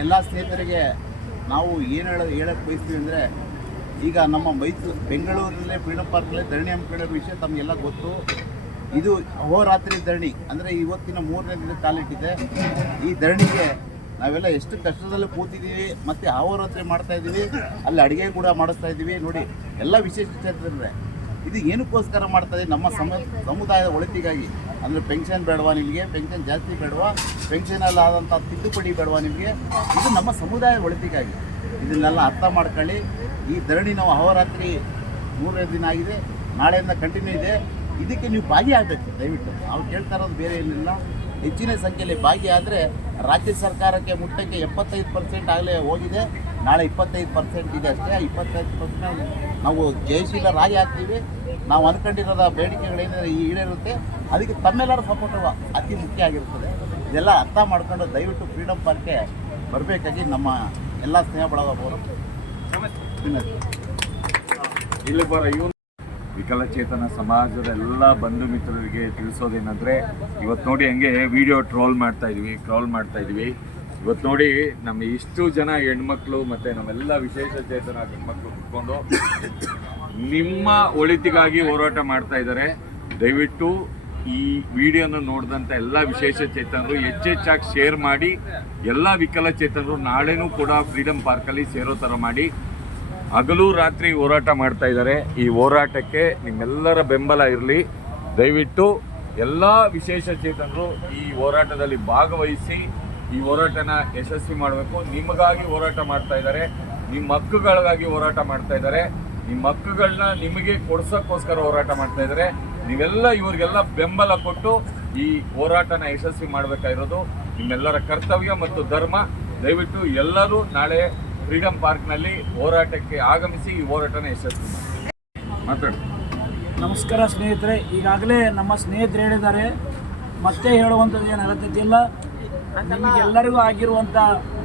ಎಲ್ಲ ಸ್ನೇಹಿತರಿಗೆ ನಾವು ಏನು ಹೇಳಕ್ಕೆ ಬಯಸ್ತೀವಿ ಅಂದರೆ, ಈಗ ನಮ್ಮ ಬೆಂಗಳೂರಿನಲ್ಲೇ ಫ್ರೀಡಮ್ ಪಾರ್ಕ್ನಲ್ಲೇ ಧರಣಿ ಹಮ್ಮಿಕೊಳ್ಳೋ ವಿಷಯ ತಮಗೆಲ್ಲ ಗೊತ್ತು. ಇದು ಅಹೋರಾತ್ರಿ ಧರಣಿ ಅಂದರೆ ಇವತ್ತಿನ 3ನೇ ದಿನ ಕಾಲಿಟ್ಟಿದೆ. ಈ ಧರಣಿಗೆ ನಾವೆಲ್ಲ ಎಷ್ಟು ಕಷ್ಟದಲ್ಲಿ ಕೂತಿದ್ದೀವಿ, ಮತ್ತು ಅಹೋರಾತ್ರಿ ಮಾಡ್ತಾಯಿದ್ದೀವಿ, ಅಲ್ಲಿ ಅಡುಗೆ ಕೂಡ ಮಾಡಿಸ್ತಾ ಇದ್ದೀವಿ. ನೋಡಿ, ಎಲ್ಲ ವಿಶೇಷ ಕ್ಷೇತ್ರದಲ್ಲಿ ಇದು ಏನಕ್ಕೋಸ್ಕರ ಮಾಡ್ತಾಯಿದ್ದೀವಿ? ನಮ್ಮ ಸಮುದಾಯದ ಒಳಿತಿಗಾಗಿ. ಅಂದರೆ ಪೆನ್ಷನ್ ಬೇಡವಾ ನಿಮಗೆ? ಪೆನ್ಷನ್ ಜಾಸ್ತಿ ಬೇಡವಾ? ಪೆನ್ಷನಲ್ಲಾದಂಥ ತಿದ್ದುಪಡಿ ಬೇಡವಾ ನಿಮಗೆ? ಇದು ನಮ್ಮ ಸಮುದಾಯದ ಒಳಿತಿಗಾಗಿ. ಇದನ್ನೆಲ್ಲ ಅರ್ಥ ಮಾಡ್ಕೊಳ್ಳಿ. ಈ ಧರಣಿ ನಾವು ಅಹೋರಾತ್ರಿ 3ನೇ ದಿನ ಆಗಿದೆ, ನಾಳೆಯಿಂದ ಕಂಟಿನ್ಯೂ ಇದೆ. ಇದಕ್ಕೆ ನೀವು ಭಾಗಿಯಾಗಬೇಕು ದಯವಿಟ್ಟು. ನಾವು ಕೇಳ್ತಾ ಇರೋದು ಬೇರೆ ಏನಿಲ್ಲ. ಹೆಚ್ಚಿನ ಸಂಖ್ಯೆಯಲ್ಲಿ ಭಾಗಿಯಾದರೆ ರಾಜ್ಯ ಸರ್ಕಾರಕ್ಕೆ ಮುಟ್ಟಕ್ಕೆ 75% ಆಗಲೇ ಹೋಗಿದೆ. ನಾಳೆ 25% ಇದೆ ಅಷ್ಟೇ. 25% ನಾವು ಜಯಶೀಲರಾಗಿ ಆಗ್ತೀವಿ. ನಾವು ಅಂದ್ಕೊಂಡಿರೋದ ಬೇಡಿಕೆಗಳೇನಿದೆ ಈಡೇರುತ್ತೆ. ಅದಕ್ಕೆ ತಮ್ಮೆಲ್ಲರ ಸಪೋರ್ಟು ಅತಿ ಮುಖ್ಯ ಆಗಿರ್ತದೆ. ಇದೆಲ್ಲ ಅರ್ಥ ಮಾಡ್ಕೊಂಡು ದಯವಿಟ್ಟು ಫ್ರೀಡಮ್ ಪಾರ್ಕ್ಗೆ ಬರಬೇಕಾಗಿ ನಮ್ಮ ಎಲ್ಲ ಸ್ನೇಹ ಬಳಗವರು ವಿನಂತಿ. ಇಲ್ಲಿ ವಿಕಲಚೇತನ ಸಮಾಜದ ಎಲ್ಲ ಬಂಧು ಮಿತ್ರರಿಗೆ ತಿಳಿಸೋದೇನೆಂದರೆ, ಇವತ್ತು ನೋಡಿ ಹಂಗೆ ವಿಡಿಯೋ ಟ್ರೋಲ್ ಮಾಡ್ತಾ ಇದ್ವಿ. ಇವತ್ತು ನೋಡಿ ನಮ್ಮ ಇಷ್ಟು ಜನ ಹೆಣ್ಮಕ್ಳು ಮತ್ತು ನಮ್ಮೆಲ್ಲ ವಿಶೇಷ ಚೇತನ ಹೆಣ್ಮಕ್ಳು ಕುತ್ಕೊಂಡು ನಿಮ್ಮ ಒಳಿತಿಗಾಗಿ ಹೋರಾಟ ಮಾಡ್ತಾ ಇದ್ದಾರೆ. ದಯವಿಟ್ಟು ಈ ವಿಡಿಯೋನ ನೋಡಿದಂಥ ಎಲ್ಲ ವಿಶೇಷ ಚೇತನರು ಹೆಚ್ಚೆಚ್ಚಾಗಿ ಶೇರ್ ಮಾಡಿ. ಎಲ್ಲ ವಿಕಲಚೇತನರು ನಾಳೆನೂ ಕೂಡ ಫ್ರೀಡಮ್ ಪಾರ್ಕಲ್ಲಿ ಸೇರೋ ಥರ ಮಾಡಿ. ಹಗಲು ರಾತ್ರಿ ಹೋರಾಟ ಮಾಡ್ತಾ ಇದ್ದಾರೆ. ಈ ಹೋರಾಟಕ್ಕೆ ನಿಮ್ಮೆಲ್ಲರ ಬೆಂಬಲ ಇರಲಿ. ದಯವಿಟ್ಟು ಎಲ್ಲ ವಿಶೇಷ ಚೇತನರು ಈ ಹೋರಾಟದಲ್ಲಿ ಭಾಗವಹಿಸಿ ಈ ಹೋರಾಟನ ಯಶಸ್ವಿ ಮಾಡಬೇಕು. ನಿಮಗಾಗಿ ಹೋರಾಟ ಮಾಡ್ತಾ ಇದ್ದಾರೆ, ನಿಮ್ಮ ಹಕ್ಕುಗಳಿಗಾಗಿ ಹೋರಾಟ ಮಾಡ್ತಾ ಇದ್ದಾರೆ. ನಿಮ್ಮ ಹಕ್ಕುಗಳನ್ನ ನಿಮಗೆ ಕೊಡ್ಸೋಕ್ಕೋಸ್ಕರ ಹೋರಾಟ ಮಾಡ್ತಾ ಇದ್ದಾರೆ. ನೀವೆಲ್ಲ ಇವ್ರಿಗೆಲ್ಲ ಬೆಂಬಲ ಕೊಟ್ಟು ಈ ಹೋರಾಟನ ಯಶಸ್ವಿ ಮಾಡಬೇಕಾಗಿರೋದು ನಿಮ್ಮೆಲ್ಲರ ಕರ್ತವ್ಯ ಮತ್ತು ಧರ್ಮ. ದಯವಿಟ್ಟು ಎಲ್ಲರೂ ನಾಳೆ ಫ್ರೀಡಮ್ ಪಾರ್ಕ್ನಲ್ಲಿ ಹೋರಾಟಕ್ಕೆ ಆಗಮಿಸಿ ಈ ಹೋರಾಟನ ಯಶಸ್ವಿ ಮಾತಾಡಿ. ನಮಸ್ಕಾರ ಸ್ನೇಹಿತರೆ. ಈಗಾಗಲೇ ನಮ್ಮ ಸ್ನೇಹಿತರು ಹೇಳಿದ್ದಾರೆ, ಮತ್ತೆ ಹೇಳುವಂಥದ್ದು ಏನು ಅಗತ್ಯತೆಯಿಲ್ಲ. ನಿಮಗೆಲ್ಲರಿಗೂ ಆಗಿರುವಂಥ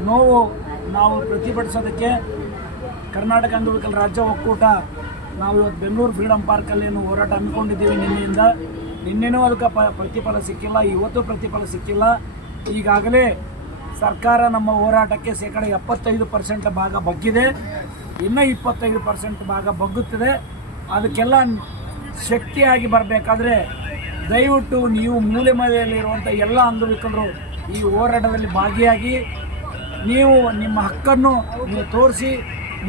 ನೋವು ನಾವು ಪ್ರತಿಭಟಿಸೋದಕ್ಕೆ ಕರ್ನಾಟಕ ಅಂಗವಿಕಲ ರಾಜ್ಯ ಒಕ್ಕೂಟ ನಾವು ಇವತ್ತು ಬೆಂಗಳೂರು ಫ್ರೀಡಮ್ ಪಾರ್ಕಲ್ಲಿ ಏನು ಹೋರಾಟ ಹಮ್ಮಿಕೊಂಡಿದ್ದೀವಿ. ನಿನ್ನೆನೂ ಅದಕ್ಕೆ ಪ್ರತಿಫಲ ಸಿಕ್ಕಿಲ್ಲ, ಇವತ್ತು ಪ್ರತಿಫಲ ಸಿಕ್ಕಿಲ್ಲ. ಈಗಾಗಲೇ ಸರ್ಕಾರ ನಮ್ಮ ಹೋರಾಟಕ್ಕೆ 75% ಭಾಗ ಬಗ್ಗಿದೆ. ಇನ್ನೂ 25% ಭಾಗ ಬಗ್ಗುತ್ತದೆ. ಅದಕ್ಕೆಲ್ಲ ಶಕ್ತಿಯಾಗಿ ಬರಬೇಕಾದ್ರೆ ದಯವಿಟ್ಟು ನೀವು ಮೂಲೆ ಮೂಲೆಯಲ್ಲಿರುವಂಥ ಎಲ್ಲ ಅಂಗವಿಕಲರು ಈ ಹೋರಾಟದಲ್ಲಿ ಭಾಗಿಯಾಗಿ ನೀವು ನಿಮ್ಮ ಹಕ್ಕನ್ನು ನೀವು ತೋರಿಸಿ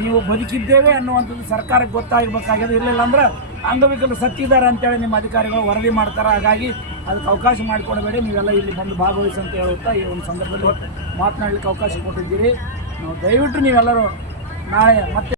ನೀವು ಬದುಕಿದ್ದೇವೆ ಅನ್ನುವಂಥದ್ದು ಸರ್ಕಾರಕ್ಕೆ ಗೊತ್ತಾಗಬೇಕಾಗಿದೆ. ಇರಲಿಲ್ಲ ಅಂದ್ರೆ ಅಂಗವಿಕಲರು ಸತ್ತಿದ್ದಾರೆ ಅಂತೇಳಿ ನಿಮ್ಮ ಅಧಿಕಾರಿಗಳು ವರದಿ ಮಾಡ್ತಾರೆ. ಹಾಗಾಗಿ ಅದಕ್ಕೆ ಅವಕಾಶ ಮಾಡಿಕೊಡಬೇಡಿ. ನೀವೆಲ್ಲ ಇಲ್ಲಿ ಬಂದು ಭಾಗವಹಿಸಿ ಅಂತ ಹೇಳುತ್ತಾ ಈ ಒಂದು ಸಂದರ್ಭದಲ್ಲಿ ಮಾತನಾಡಲಿಕ್ಕೆ ಅವಕಾಶ ಕೊಟ್ಟಿದ್ದೀರಿ. ನಾವು ದಯವಿಟ್ಟು ನೀವೆಲ್ಲರೂ ನಾಳೆ ಮತ್ತೆ